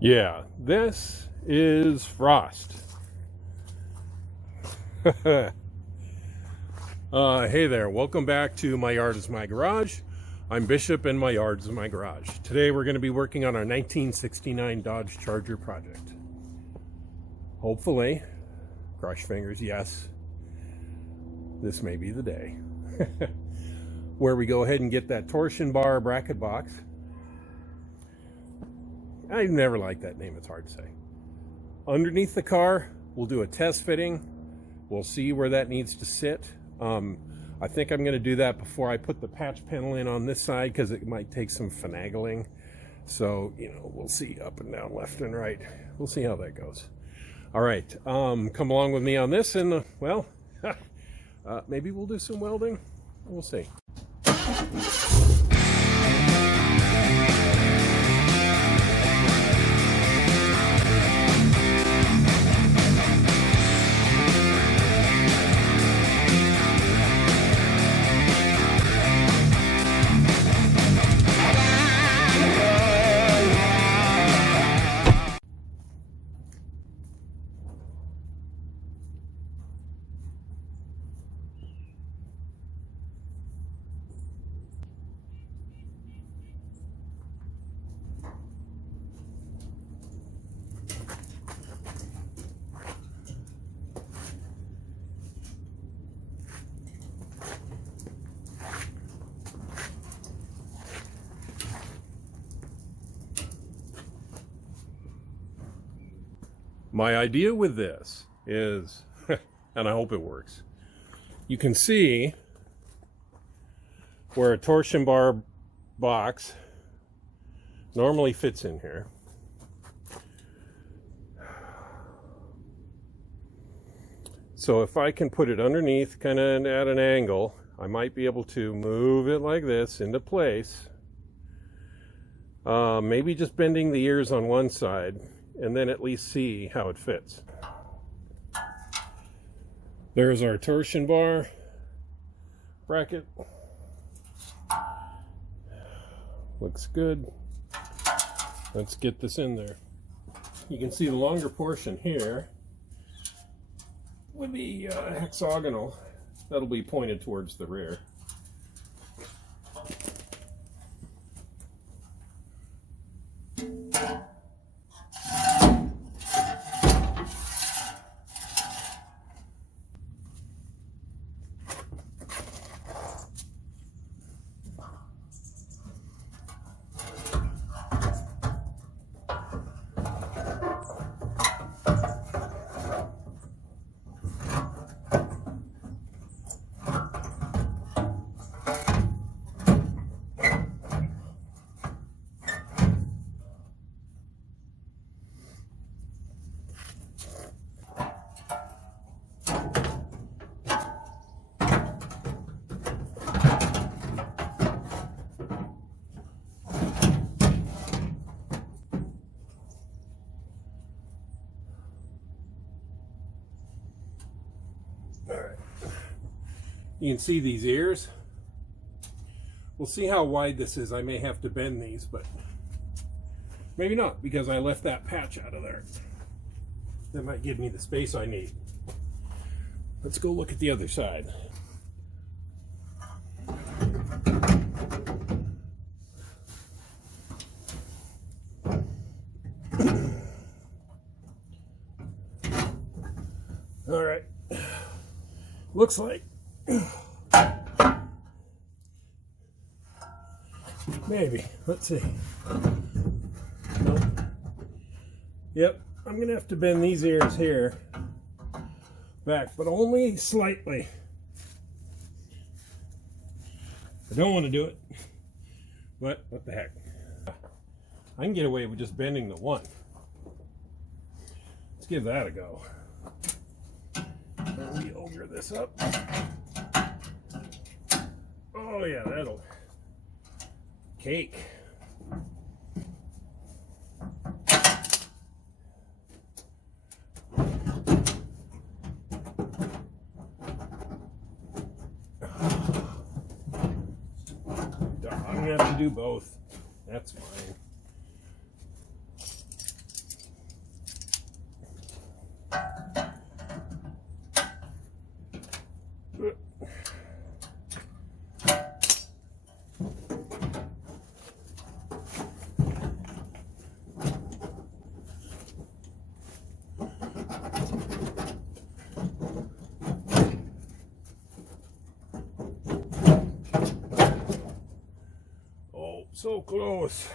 Yeah, this is frost. Hey there, welcome back to My Yard is My Garage. I'm Bishop and my yard is my garage. Today we're going to be working on our 1969 Dodge Charger project. Hopefully, cross fingers, yes, this may be the day. Where we go ahead and get that torsion bar bracket box. I never liked that name, it's hard to say. Underneath the car, we'll do a test fitting. We'll see where that needs to sit. I think I'm going to do that before I put the patch panel in on this side because it might take some finagling. So, we'll see up and down, left and right. We'll see how that goes. All right, come along with me on this and, maybe we'll do some welding. We'll see. My idea with this is, and I hope it works, you can see where a torsion bar box normally fits in here. So if I can put it underneath, kind of at an angle, I might be able to move it like this into place. Maybe just bending the ears on one side, and then at least see how it fits. There's our torsion bar bracket. Looks good. Let's get this in there. You can see the longer portion here with the hexagonal. That'll be pointed towards the rear. You can see these ears. We'll see how wide this is. I may have to bend these, but maybe not, because I left that patch out of there. That might give me the space I need. Let's go look at the other side. All right. Looks like maybe. Let's see. Nope. Yep, I'm gonna have to bend these ears here back, but only slightly. I don't want to do it, but what the heck. I can get away with just bending the one. Let's give that a go. Let me ogre this up. Oh yeah, that'll cake. I'm gonna have to do both. That's fine. So close.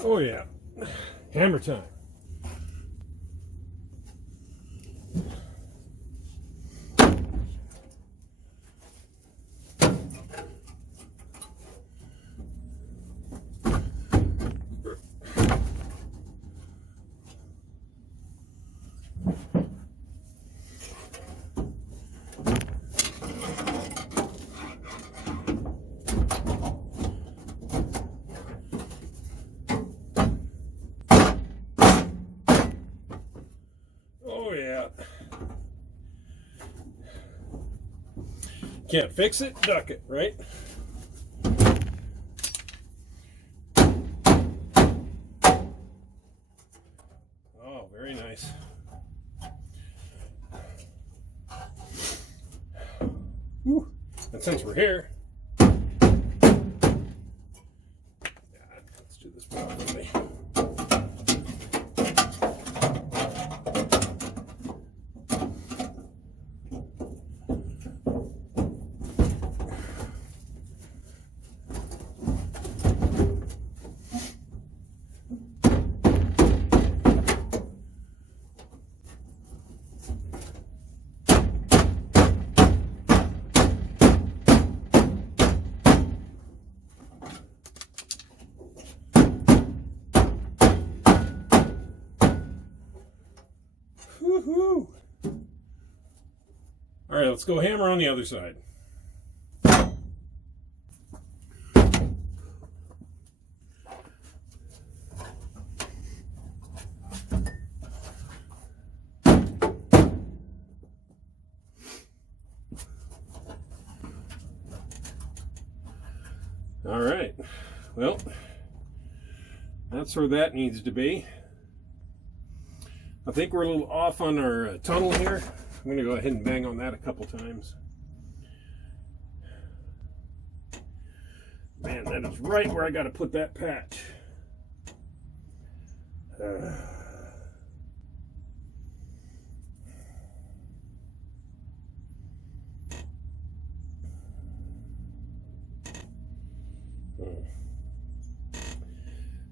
Oh yeah, hammer time. Oh yeah. Can't fix it, duck it, right? Oh, very nice. Whew. And since we're here, let's do this properly. Woohoo! All right, let's go hammer on the other side. All right, well, that's where that needs to be. I think we're a little off on our tunnel here. I'm going to go ahead and bang on that a couple times. Man, that is right where I got to put that patch.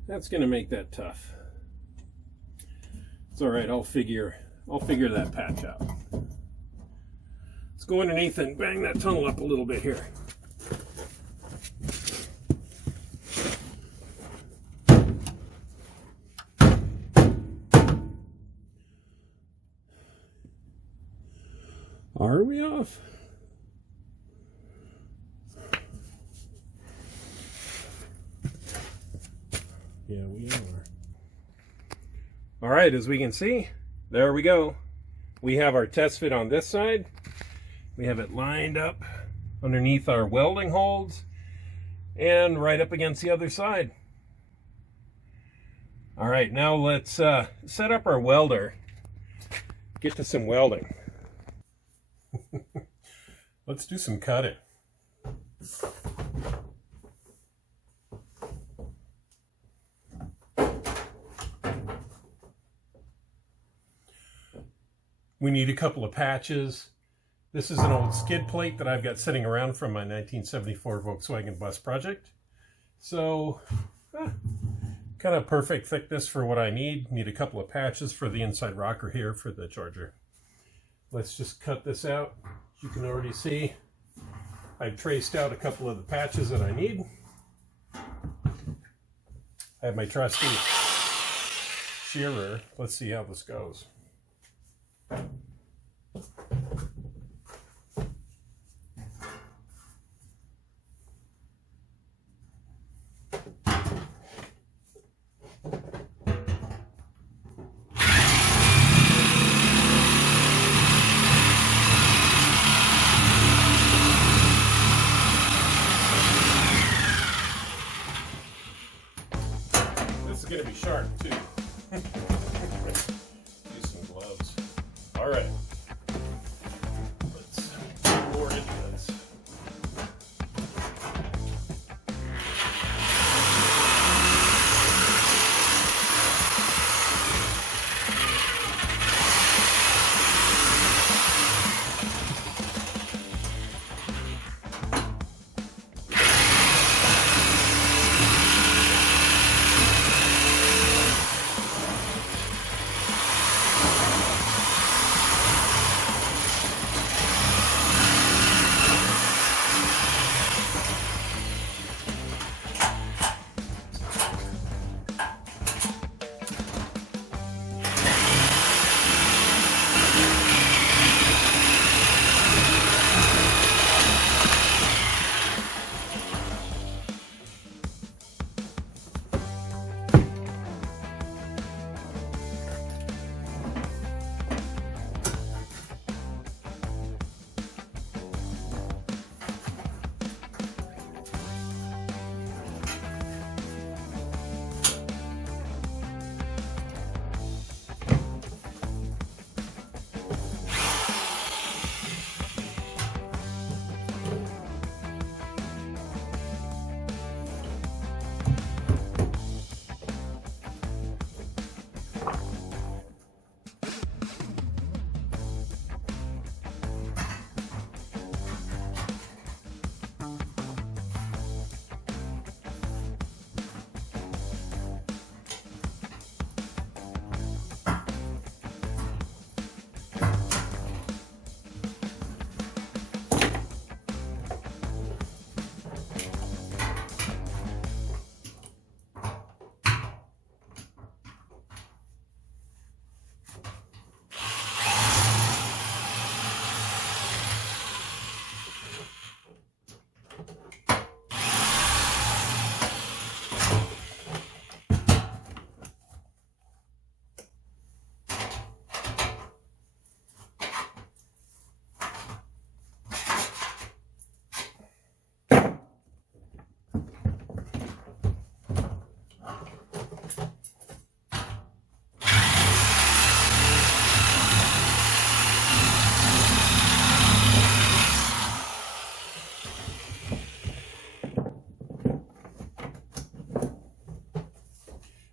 That's going to make that tough. It's all right. I'll figure that patch out. Let's go underneath and bang that tunnel up a little bit here. Are we off? Yeah, we are. All right, as we can see, there we go. We have our test fit on this side. We have it lined up underneath our welding holds and right up against the other side. All right, now let's set up our welder, get to some welding. Let's do some cutting. We need a couple of patches. This is an old skid plate that I've got sitting around from my 1974 Volkswagen bus project. So, kind of perfect thickness for what I need. Need a couple of patches for the inside rocker here for the Charger. Let's just cut this out. As you can already see, I've traced out a couple of the patches that I need. I have my trusty shearer. Let's see how this goes. going to be sharp too. Use some gloves. All right. Let's get more into this.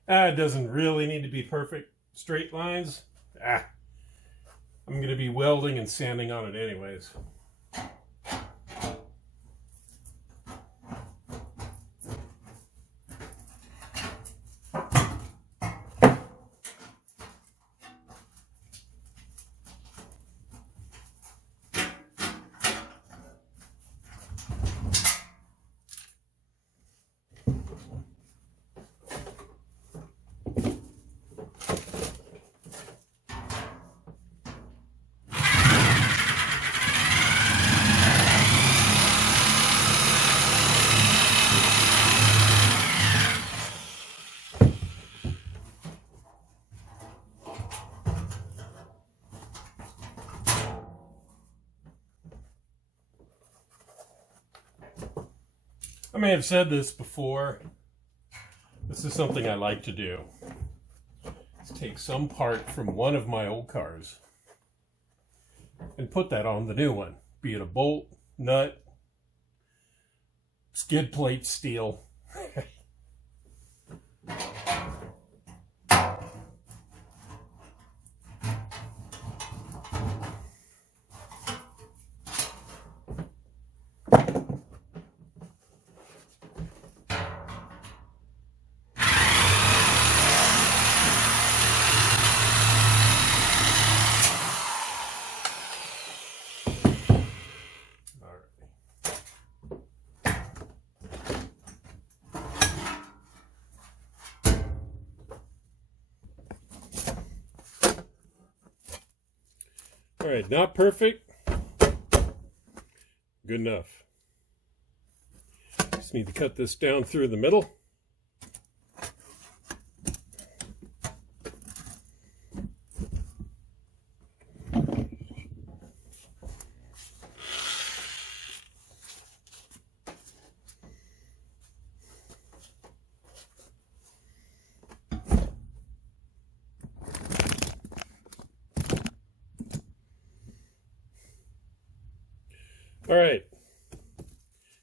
It doesn't really need to be perfect straight lines. I'm going to be welding and sanding on it anyways. I may have said this before. This is something I like to do. Is take some part from one of my old cars and put that on the new one. Be it a bolt, nut, skid plate, steel. All right, not perfect. Good enough. Just need to cut this down through the middle. All right,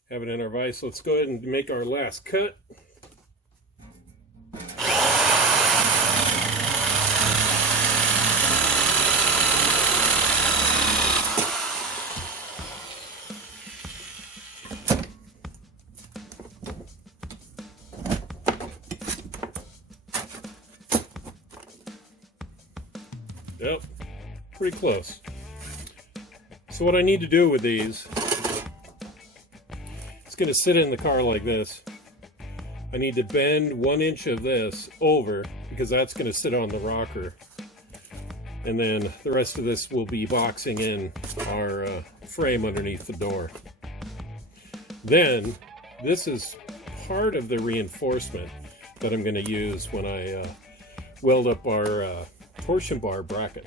have it in our vise. Let's go ahead and make our last cut. Yep, pretty close. So what I need to do with these, it's going to sit in the car like this. I need to bend 1 inch of this over because that's going to sit on the rocker. And then the rest of this will be boxing in our frame underneath the door. Then this is part of the reinforcement that I'm going to use when I weld up our torsion bar bracket.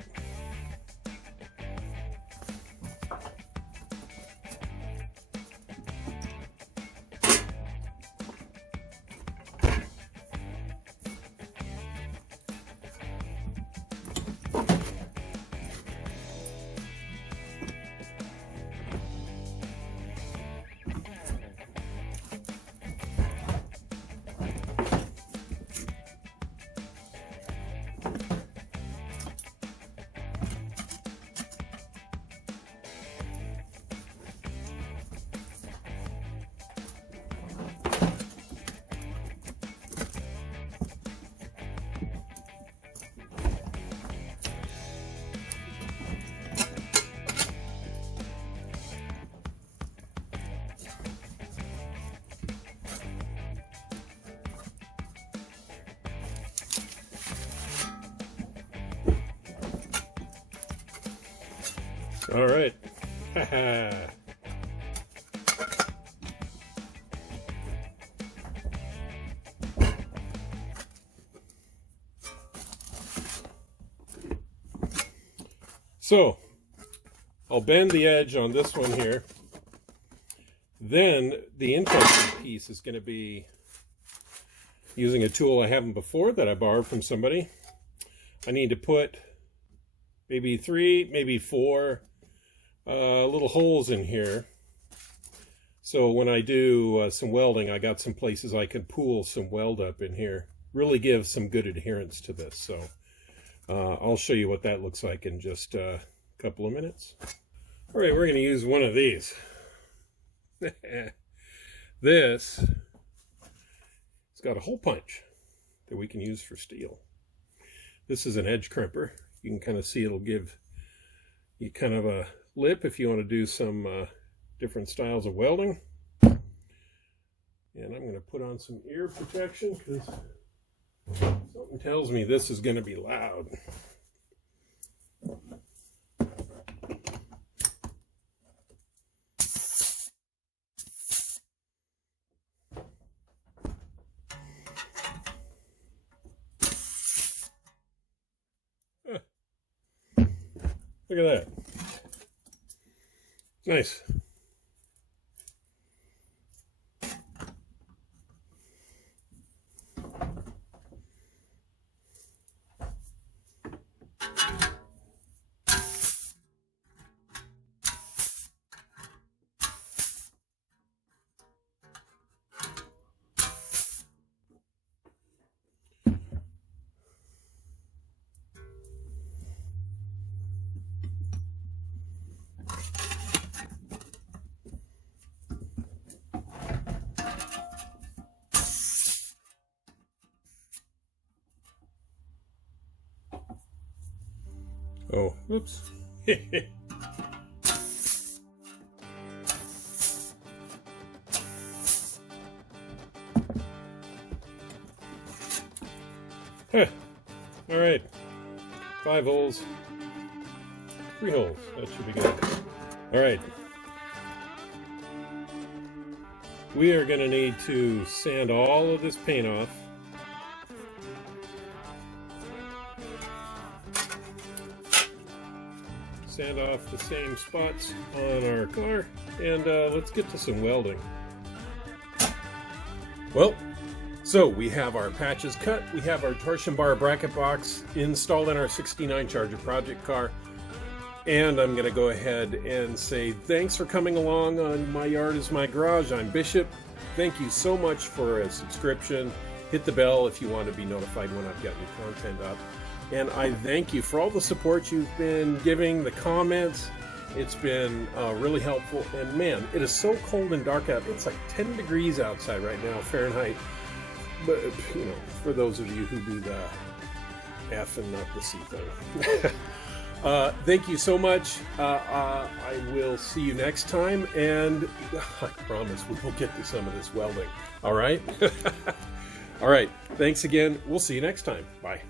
All right. So I'll bend the edge on this one here. Then the interesting piece is going to be using a tool I haven't before that I borrowed from somebody. I need to put maybe 3, maybe 4 little holes in here. So when I do some welding, I got some places I can pool some weld up in here. Really give some good adherence to this. So I'll show you what that looks like in just a couple of minutes. All right, we're going to use one of these. This, it's got a hole punch that we can use for steel. This is an edge crimper. You can kind of see it'll give you kind of a lip if you want to do some different styles of welding. And I'm going to put on some ear protection because something tells me this is going to be loud. Look at that. Nice. Oh, whoops. Huh. All right. 5 holes. 3 holes. That should be good. All right. We are going to need to sand all of this paint off. Sand off the same spots on our car, and let's get to some welding. Well, so we have our patches cut, we have our torsion bar bracket box installed in our '69 Charger project car. And I'm going to go ahead and say thanks for coming along on My Yard is My Garage. I'm Bishop. Thank you so much for a subscription. Hit the bell if you want to be notified when I've got new content up. And I thank you for all the support you've been giving, the comments. It's been really helpful. And man, it is so cold and dark out. It's like 10 degrees outside right now, Fahrenheit. But, you know, for those of you who do the F and not the C thing. Thank you so much. I will see you next time, and I promise we will get to some of this welding. All right? All right. Thanks again. We'll see you next time. Bye.